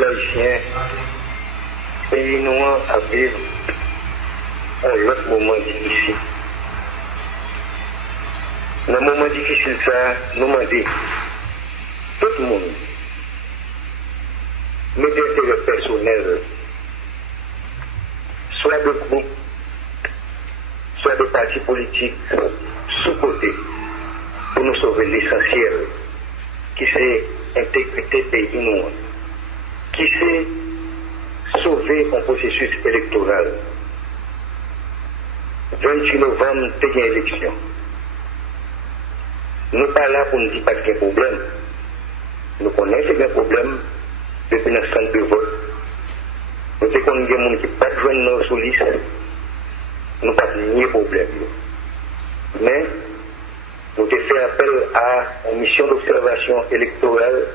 peuple haïtien, pays nous à vivre un autre moment difficile. Dans un moment difficile, ça, nous demandons, tout le monde, mettez intérêt personnel, soit de groupe, soit de partis politiques, sous-côté, pour nous sauver l'essentiel, qui c'est intégrité pays nous, qui c'est sauver un processus électoral. 28 novembre, c'est une élection. Nous ne sommes pas là pour nous dire pas qu'il y a un problème. Nous connaissons qu'il y a un problème depuis notre centre de vote. Nous savons qu'il y a des gens qui ne sont pas joindre sur liste. Nous n'avons pas de problème. Mais nous avons fait appel à une mission d'observation électorale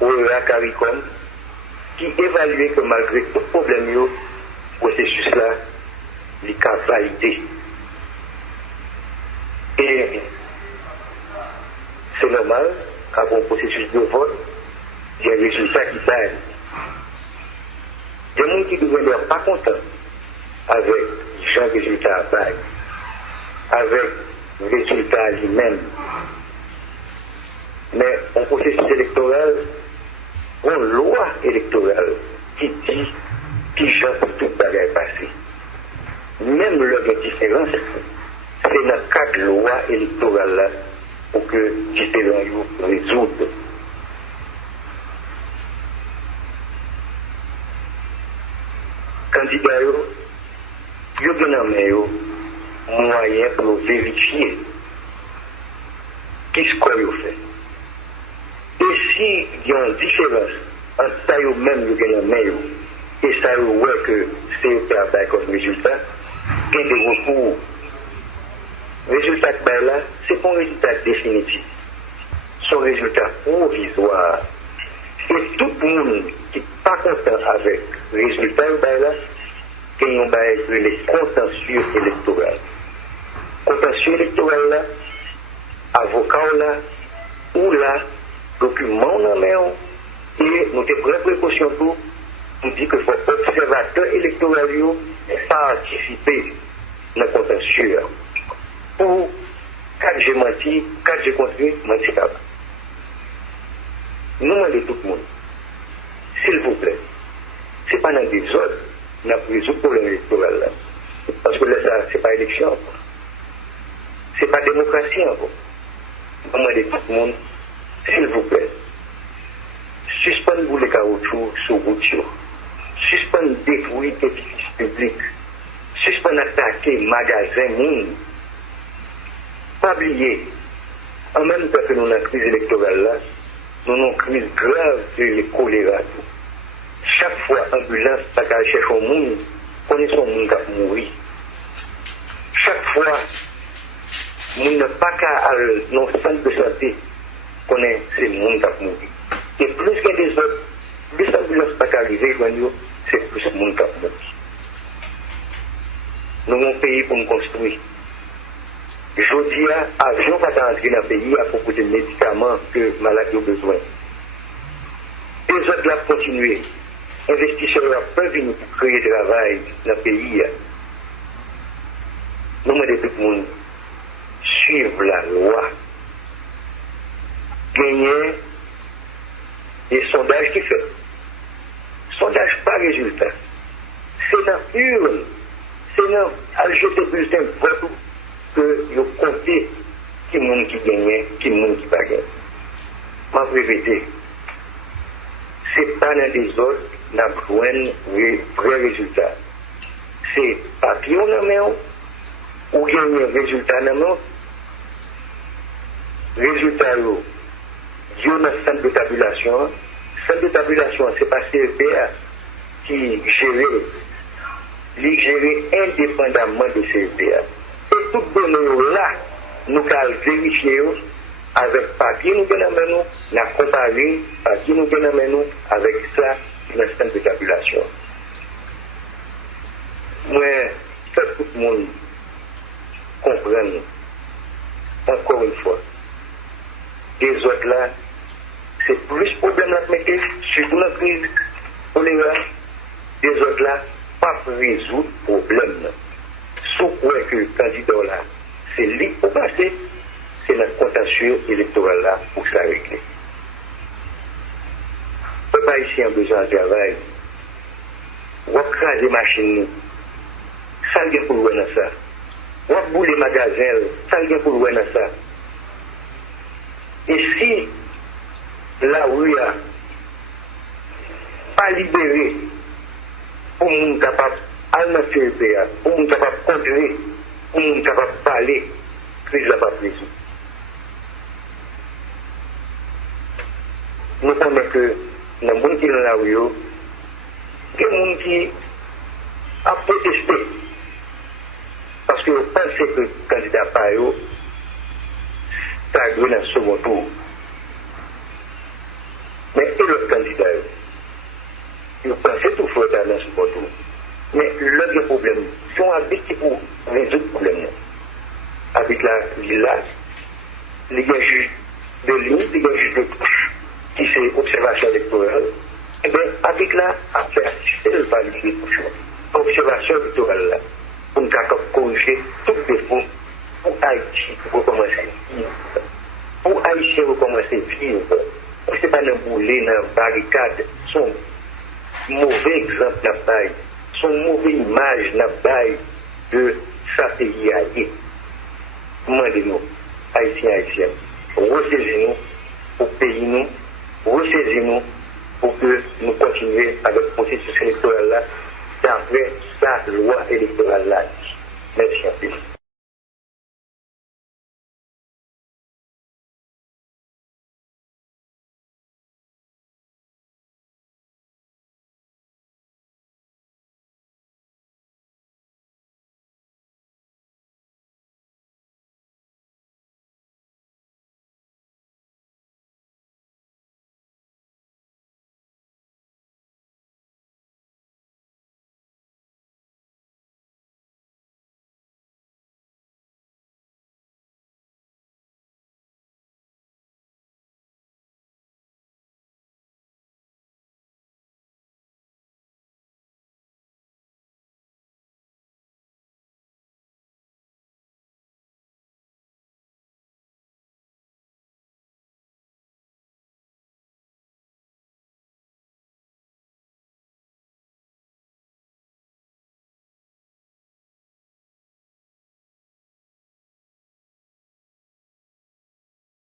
au CARICOM qui évalue que malgré tout problème, le processus-là, il est validé. Et c'est normal, qu'après un processus de vote, il y a un résultat qui baille. Il y a des gens qui ne deviennent pas contents avec le résultat à baille, avec le résultat lui-même. Mais un processus électoral, une loi électorale qui dit qui j'en pour tout bagage passé. Même leur différence, c'est dans le cadre de la loi électorale pour que différents résoudent. Candidats, ils ont un moyen pour vérifier qui ce qu'on fait. Et si il y a une différence entre ça et même et ça ouais que c'est un comme résultat, il y a des recours. Le résultat que là, c'est pas un résultat définitif. Son résultat provisoire. Et tout le monde qui n'est pas content avec le résultat là, il y a les contentieux électoraux. Contentieux électoral là, avocat là, ou là, document en main, et nous avons pris précaution pour dire qu'il faut observateur électoral participer dans le contentieux. Pour 4 j'ai menti, 4 j'ai construit, menti pas. Nous demandons tout le monde, s'il vous plaît, ce n'est pas dans des ordres, nous avons résoudre le problème électoral là. Parce que là, ça, ce n'est pas élection encore. Ce n'est pas démocratie encore. Nous demandons tout le monde, s'il vous plaît, suspendez-vous les caoutchoucs sur route, suspendez détruire l'édifice public, suspendez attaquer magasins, monde. Pas oublier, en même temps que nous avons une crise électorale là, nous avons une crise grave de choléra. Chaque fois, l'ambulance n'a pas chercher au monde, connaît son monde qui mourir. Chaque fois, nous n'avons pas qu'à nos centres de santé, connaît ce monde qui mourir. Et plus qu'il y a des autres, plus l'ambulance n'a pas arriver, c'est plus le monde qui mourir. Nous avons un pays pour nous construire. Je dis, avion va entrer dans le pays à propos de médicaments que les malades ont besoin. Les autres doivent continuer. Investisseurs peuvent venir pour créer du travail dans le pays. Nous demandons tout le monde suivre la loi. Gagner des sondages qui fait. Sondage par résultat. C'est dans l'urne. C'est dans à jeter bulletin vote que vous comptez qui monde qui gagne, qui monde qui pas gagne. Ma répéter, c'est pas dans des autres, n'a besoin de vrais résultats. C'est papier en main, ou gagner un résultat en main. Résultat, il y a un centre de tabulation. Le centre de tabulation, c'est pas CEPA qui gère indépendamment de CEPA. Et tout donné là, nous allons vérifier avec papier nous gagnons, nous avons comparé papier nous gagnons avec ça, dans le système de tabulation. Moi, tout le monde comprenne, encore une fois, les autres là, c'est plus problème à mettre, surtout la crise, choléra, des autres là, pas résoudre le problème. Sauf que le candidat là, c'est lui pour passer, c'est notre contentieux électoral là pour ça régler. Le peuple haïtien a besoin de travail. On va craser les machines, ça vient pour le dans ça. On va bouler les magasins, ça vient pour le dans ça. Et si la rue a pas libéré pour nous capable d'aller le pays, pour nous capable de contrer, pour nous capable de parler, crise n'a pas pris. Nous connaissons que dans le monde qui est dans la rue, il y a des gens qui ont protesté. Parce que vous pensez que le candidat Payo a gagné dans le second tour. Mais et l'autre candidat, ils pensent tout faire dans le second tour. Mais le problème, si on habite pour résoudre le problème, habite la ville là, les gars juges de ligne, les gars juges de touche, qui c'est observation électorale, et bien, avec là, après assister le palais de touche, observation électorale là, pour nous corriger tout défaut pour Haïti, pour recommencer. Pour Haïtien, recommencer vivre. Pour ce n'est pas un boulet, une barricade, son mauvais exemple n'a pas, son mauvaise image n'a pas de sa pays allié. Demandez-nous, Haïtiens, Haïtiens, ressaisissez-nous pour payer nous, ressaisissez-nous pour que nous continuions avec le processus électoral là, d'après sa loi électorale là. Merci.